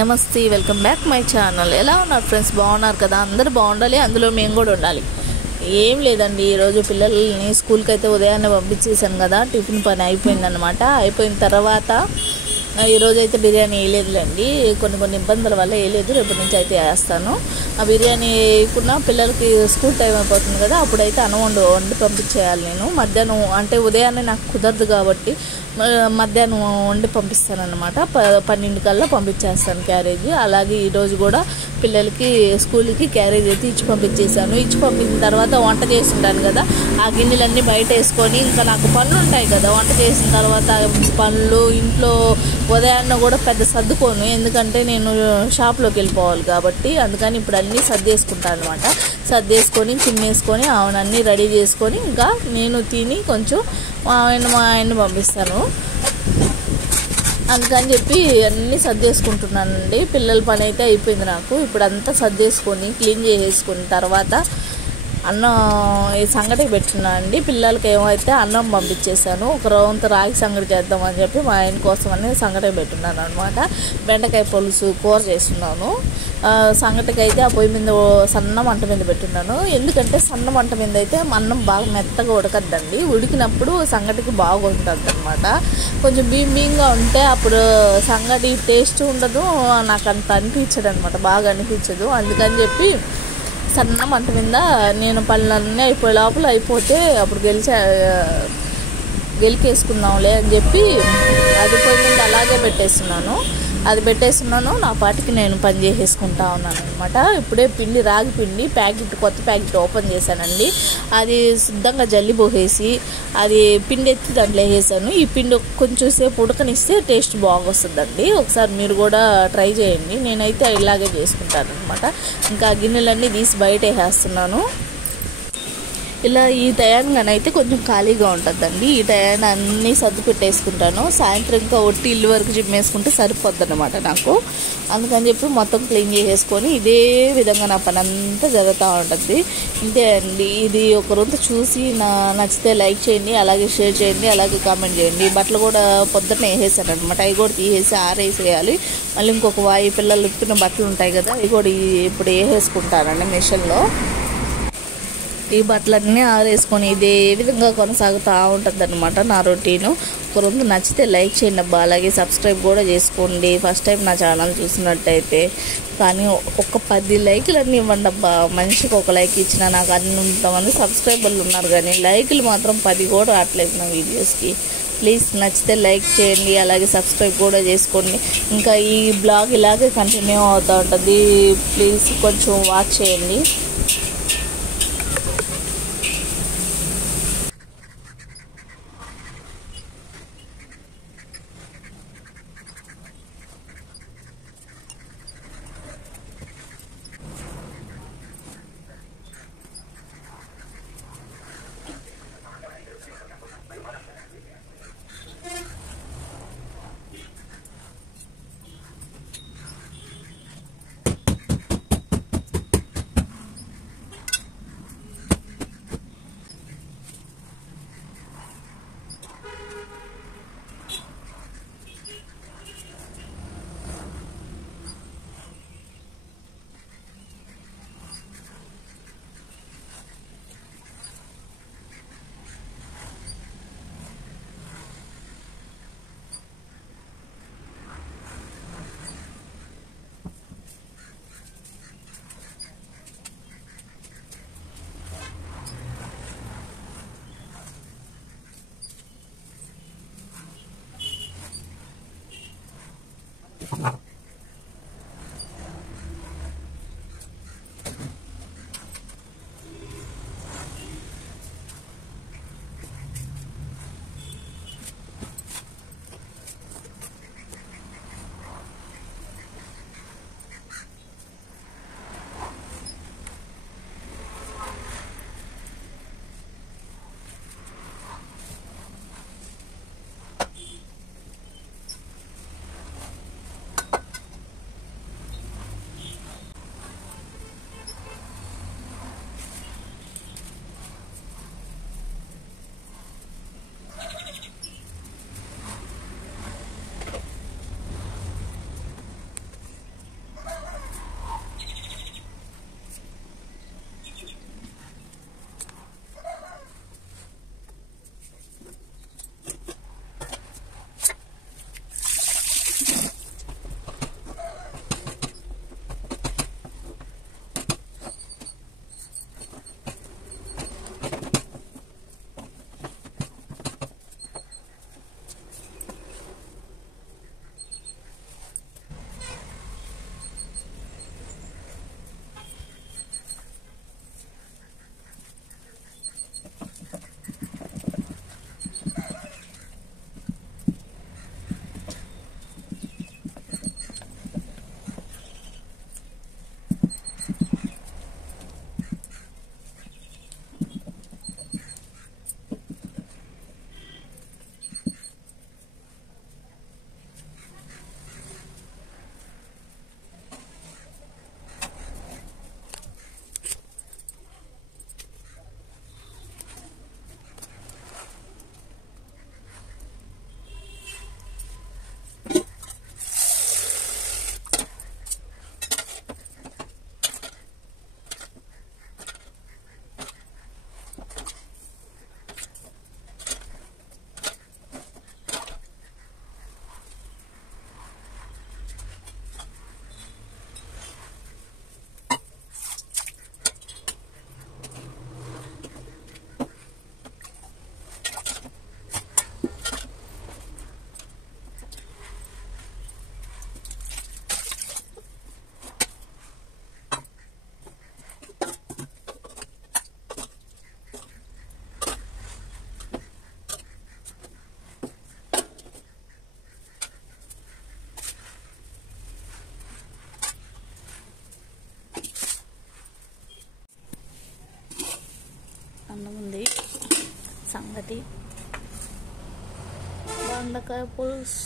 నమస్తే, welcome back my channel. ఎలా ఉన్నారు ఫ్రెండ్స్? బాగున్నారు కదా? అందరూ బాగుండాలి, అందులో మేము కూడా ఉండాలి. ఏం లేదండి, ఈరోజు పిల్లల్ని స్కూల్కి అయితే ఉదయాన్నే పంపించేసాను కదా. టిఫిన్ పని అయిపోయిందనమాట. అయిపోయిన తర్వాత ఈరోజు అయితే బిర్యానీ వేయలేదులేండి, కొన్ని ఇబ్బందుల వల్ల వేయలేదు. రేపటి నుంచి అయితే వేస్తాను. ఆ బిర్యానీ వేయకుండా పిల్లలకి స్కూల్ టైం అయిపోతుంది కదా, అప్పుడైతే అన్నం వండి పంపించేయాలి. నేను మధ్యాహ్నం అంటే ఉదయాన్నే నాకు కుదరదు కాబట్టి మధ్యాహ్నం వండి పంపిస్తాను అనమాట. 12 కల్లా పంపించేస్తాను క్యారేజీ. అలాగే ఈరోజు కూడా పిల్లలకి స్కూల్కి క్యారేజ్ అయితే ఇచ్చి పంపించేసాను. ఇచ్చి పంపించిన తర్వాత వంట చేసి ఉంటాను కదా, ఆ గిన్నెలన్నీ బయట వేసుకొని, ఇంకా నాకు పనులు ఉంటాయి కదా. వంట చేసిన తర్వాత పనులు ఇంట్లో ఉదయాన్న కూడా పెద్ద సర్దుకోను, ఎందుకంటే నేను షాప్లోకి వెళ్ళిపోవాలి కాబట్టి. అందుకని ఇప్పుడు అన్నీ సర్దేసుకుంటాను అనమాట. సర్దేసుకొని చిమ్మేసుకొని అవన్నీ రెడీ చేసుకొని ఇంకా నేను తిని కొంచెం మా ఆయన్ని పంపిస్తాను. అందుకని చెప్పి అన్నీ సర్దేసుకుంటున్నానండి. పిల్లల పని అయితే అయిపోయింది నాకు. ఇప్పుడు అంతా సర్దేసుకొని క్లీన్ చేసేసుకున్న తర్వాత అన్నం ఈ సంగటికి పెట్టుకున్నాను అండి. పిల్లలకి ఏమైతే అన్నం పంపించేసాను. ఒక రౌంత రాగి సంగటి చేద్దామని చెప్పి మా ఆయన కోసం అనేది సంగటికి పెట్టున్నాను అనమాట. బెండకాయ పులుసు కూర చేస్తున్నాను. సంగటికి అయితే ఆ పొయ్యి మీద సన్న మంట మీద పెట్టున్నాను. ఎందుకంటే సన్న మంట మీద అయితే అన్నం బాగా మెత్తగా ఉడకద్దండి. ఉడికినప్పుడు సంగటికి బాగుంటుంది అనమాట. కొంచెం బియ్యంగా ఉంటే అప్పుడు సంగటి టేస్ట్ ఉండదు, నాకు అంత అనిపించదు అనమాట, బాగా అనిపించదు. అందుకని చెప్పి సన్న మంట మీద నేను పనులన్నీ అయిపోయే లోపల అయిపోతే అప్పుడు గెలికేసుకుందాంలే అని చెప్పి అది పొయ్యి మీద అలాగే పెట్టేస్తున్నాను. నా పాటికి నేను పని చేసేసుకుంటా ఉన్నాను అనమాట. ఇప్పుడే రాగి పిండి కొత్త ప్యాకెట్ ఓపెన్ చేశానండి. అది శుద్ధంగా జల్లి పోసేసి అది పిండి ఎత్తి దాంట్లో వేసాను. ఈ పిండి కొంచెం సేపు ఉడకనిస్తే టేస్ట్ బాగొస్తుందండి. ఒకసారి మీరు కూడా ట్రై చేయండి. నేనైతే ఇలాగే చేసుకుంటాను అనమాట. ఇంకా గిన్నెలన్నీ తీసి బయట వేసేస్తున్నాను. ఇలా ఈ టయానికనైతే కొంచెం ఖాళీగా ఉంటుందండి. ఈ టయాన్ని అన్నీ సర్దు పెట్టేసుకుంటాను. సాయంత్రం ఇంకా ఒట్టి ఇల్లు వరకు జిమ్మేసుకుంటే సరిపోద్ది అనమాట నాకు. అందుకని చెప్పి మొత్తం క్లీన్ చేసేసుకొని ఇదే విధంగా నా పని అంతా జరుగుతూ ఉంటుంది. ఇంతే అండి. ఇది ఒక రొంత చూసి నచ్చితే లైక్ చేయండి, అలాగే షేర్ చేయండి, అలాగే కామెంట్ చేయండి. బట్టలు కూడా పొద్దున్నే వేసేసాను అనమాట. అవి కూడా తీసేసి ఆరేసేయాలి. మళ్ళీ ఇంకొక పిల్లలు ఇప్పిన బట్టలు ఉంటాయి కదా, అవి కూడా ఇప్పుడు వేసేసుకుంటానండి మిషన్లో. ఈ బట్టలన్నీ ఆరేసుకొని ఇదే విధంగా కొనసాగుతూ ఉంటుంది అనమాట నా రొటీను. ఒక రోజు నచ్చితే లైక్ చేయండి అబ్బా, అలాగే సబ్స్క్రైబ్ కూడా చేసుకోండి ఫస్ట్ టైం నా ఛానల్ చూసినట్టయితే. కానీ ఒక 10 లైకులన్నీ ఇవ్వండి అబ్బా. మనిషికి ఒక లైక్ ఇచ్చినా నాకు అంతమంది సబ్స్క్రైబర్లు ఉన్నారు, కానీ లైకులు మాత్రం 10 కూడా రావట్లేదు నా వీడియోస్కి. ప్లీజ్ నచ్చితే లైక్ చేయండి, అలాగే సబ్స్క్రైబ్ కూడా చేసుకోండి. ఇంకా ఈ బ్లాగ్ ఇలాగే కంటిన్యూ అవుతూ ఉంటుంది. ప్లీజ్ కొంచెం వాచ్ చేయండి. బ్రహ్మాండంగా ఉంది సంగతి. బెండకాయ పులుసు